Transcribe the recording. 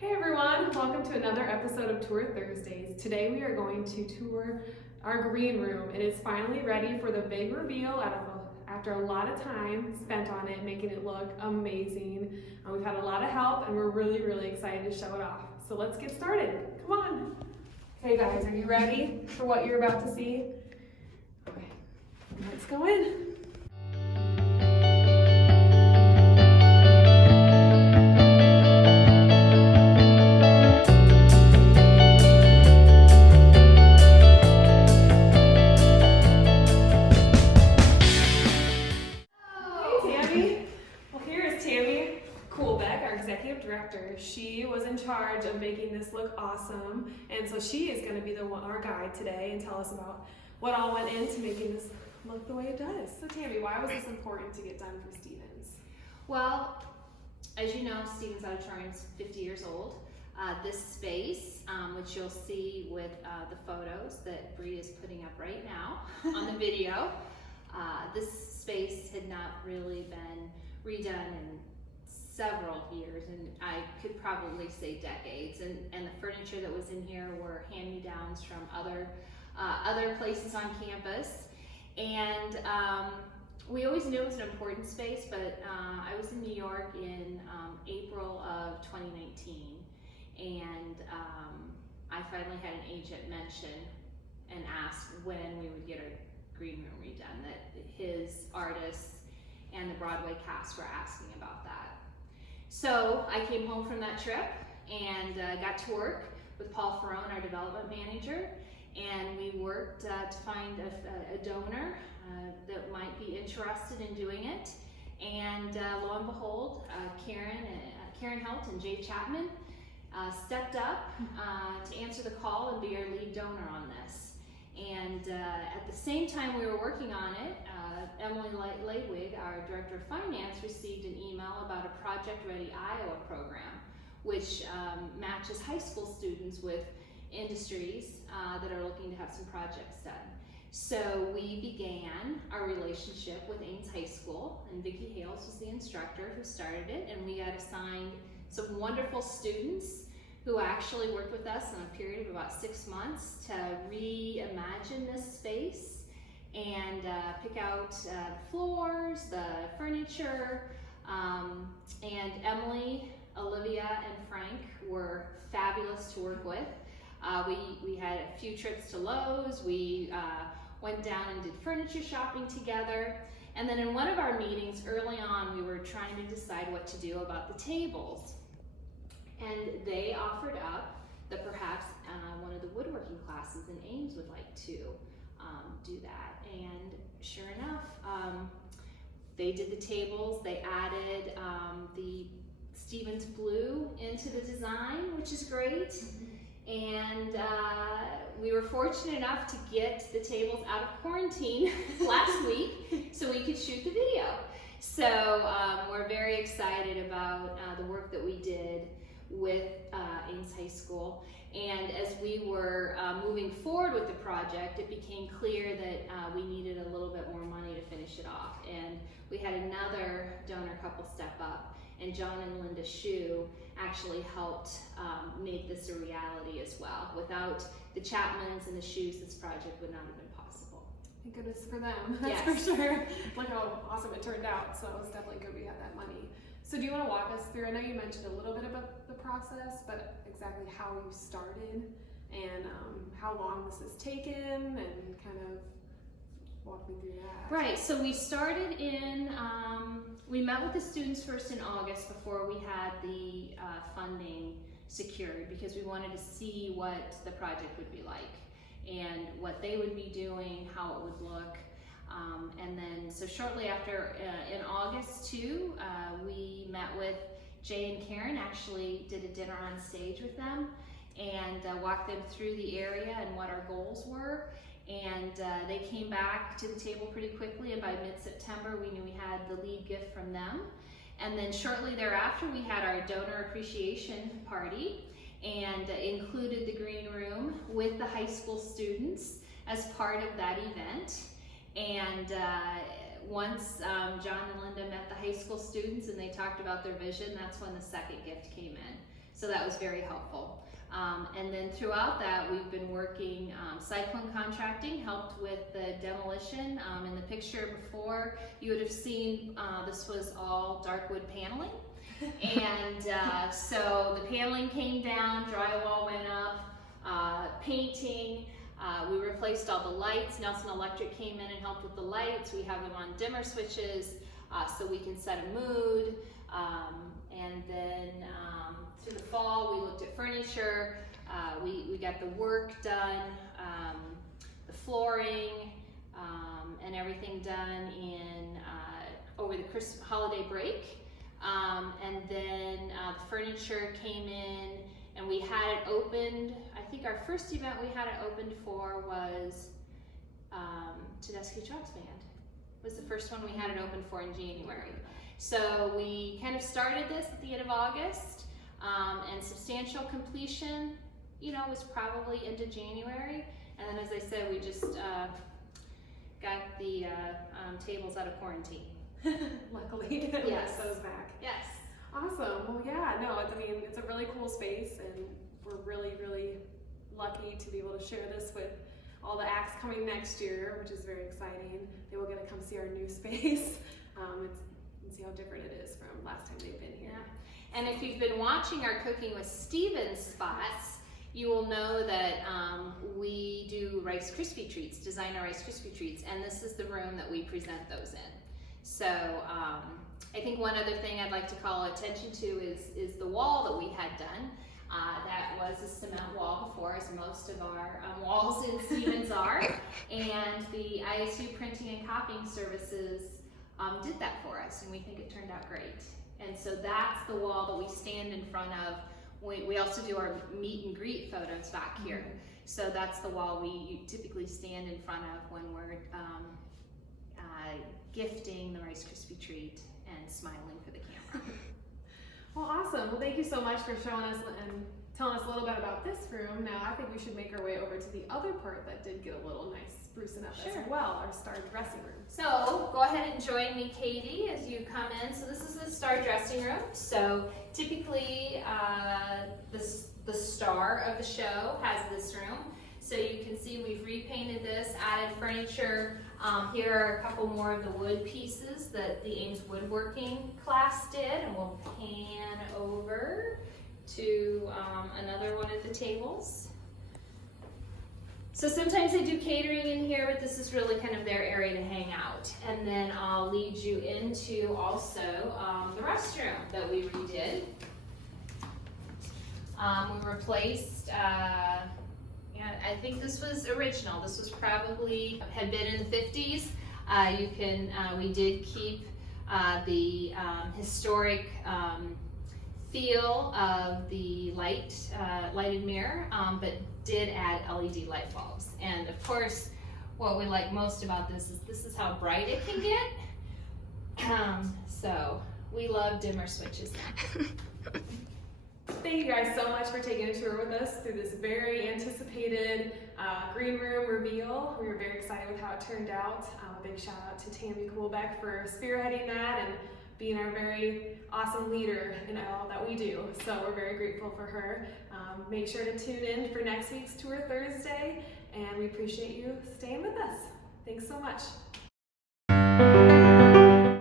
Hey everyone, welcome to another episode of Tour Thursdays. Today we are going to tour our green room. It is finally ready for the big reveal after a lot of time spent on it, making it look amazing. We've had a lot of help and we're really excited to show it off. So let's get started. Come on. Okay guys, are you ready for what you're about to see? Okay, let's go in. Director. She was in charge of making this look awesome, and so she is going to be our guide today and tell us about what all went into making this look the way it does. So Tammy, why was this important to get done for Stevens? Well, as you know, Stevens Auditorium is 50 years old. This space, which you'll see with the photos that Bree is putting up right now on the video, this space had not really been redone in several years, and I could probably say decades, and the furniture that was in here were hand-me-downs from other places on campus, and we always knew it was an important space, but I was in New York in April of 2019, and I finally had an agent mention and ask when we would get our green room redone, that his artists and the Broadway cast were asking about that. So I came home from that trip and got to work with Paul Ferrone, our development manager, and we worked to find a donor that might be interested in doing it. And lo and behold, Karen Helt and Jay Chapman stepped up to answer the call and be our lead donor on this. And at the same time we were working on it, Emily Ladwig, our Director of Finance, received an email about a Project Ready Iowa program, which matches high school students with industries that are looking to have some projects done. So we began our relationship with Ames High School, and Vicki Hales was the instructor who started it, and we got assigned some wonderful students who actually worked with us in a period of about 6 months to reimagine this space and pick out the floors, the furniture, and Emily, Olivia, and Frank were fabulous to work with. We had a few trips to Lowe's, we went down and did furniture shopping together, and then in one of our meetings early on we were trying to decide what to do about the tables. And they offered up that perhaps one of the woodworking classes in Ames would like to do that. And sure enough, they did the tables. They added the Stevens blue into the design, which is great. And we were fortunate enough to get the tables out of quarantine last week so we could shoot the video. So we're very excited about the work that we did with Ames High School, and as we were moving forward with the project, it became clear that we needed a little bit more money to finish it off, and we had another donor couple step up, and John and Linda Shue actually helped make this a reality as well. Without the Chapmans and the Shues, this project would not have been possible. Thank goodness for them, that's for sure. Look how awesome it turned out, so it was definitely good we had that money. So do you want to walk us through, I know you mentioned a little bit about the process, but exactly how you started and how long this has taken, and kind of walk me through that. Right, so we started we met with the students first in August before we had the funding secured, because we wanted to see what the project would be like and what they would be doing, how it would look. And then, so shortly after, in August too, we met with Jay and Karen, actually did a dinner on stage with them, and walked them through the area and what our goals were. And they came back to the table pretty quickly, and by mid-September we knew we had the lead gift from them. And then shortly thereafter we had our donor appreciation party, and included the green room with the high school students as part of that event. And once John and Linda met the high school students and they talked about their vision, that's when the second gift came in. So that was very helpful. And then throughout that, we've been working, Cyclone Contracting helped with the demolition. In the picture before, you would have seen this was all dark wood paneling. And so the paneling came down, drywall went up, painting, we replaced all the lights. Nelson Electric came in and helped with the lights. We have them on dimmer switches so we can set a mood. And then through the fall, we looked at furniture. We got the work done, the flooring, and everything done in over the Christmas holiday break. And then the furniture came in, and we had it opened. I think our first event we had it opened for was Tedeschi Trucks Band. Was the first one we had it open for in January. So we kind of started this at the end of August, and substantial completion, you know, was probably into January. And then, as I said, we just got the tables out of quarantine. Luckily, yes. those back. Yes. Awesome. Well, yeah, no, I mean, it's a really cool space, and we're really, really lucky to be able to share this with all the acts coming next year, which is very exciting. They will get to come see our new space and see how different it is from last time they've been here. Yeah. And if you've been watching our Cooking with Stevens spots, you will know that we do Rice Krispie treats, designer Rice Krispie treats, and this is the room that we present those in. So I think one other thing I'd like to call attention to is the wall that we had done. That was a cement wall before, as most of our walls in Stevens are, and the ISU Printing and Copying Services did that for us, and we think it turned out great. And so that's the wall that we stand in front of. We also do our meet and greet photos back here. So that's the wall we typically stand in front of when we're gifting the Rice Krispie treat and smiling for the camera. Well, awesome. Well, thank you so much for showing us and telling us a little bit about this room. Now, I think we should make our way over to the other part that did get a little nice sprucing up as well, our star dressing room. So go ahead and join me, Katie, as you come in. So this is the star dressing room. So typically the star of the show has this room. So you can see we've repainted this, added furniture. Here are a couple more of the wood pieces that the Ames Woodworking class did, and we'll pan over to another one of the tables. So sometimes they do catering in here, but this is really kind of their area to hang out. And then I'll lead you into also the restroom that we redid. We replaced, I think this was original. This was probably, had been in the 50s. We did keep the historic feel of the lighted mirror, but did add LED light bulbs. And of course, what we like most about this is how bright it can get. So we love dimmer switches now. Thank you guys so much for taking a tour with us through this very anticipated green room reveal. We were very excited with how it turned out. A big shout out to Tammy Kuhlbeck for spearheading that and being our very awesome leader in all that we do. So we're very grateful for her. Make sure to tune in for next week's Tour Thursday, and we appreciate you staying with us. Thanks so much.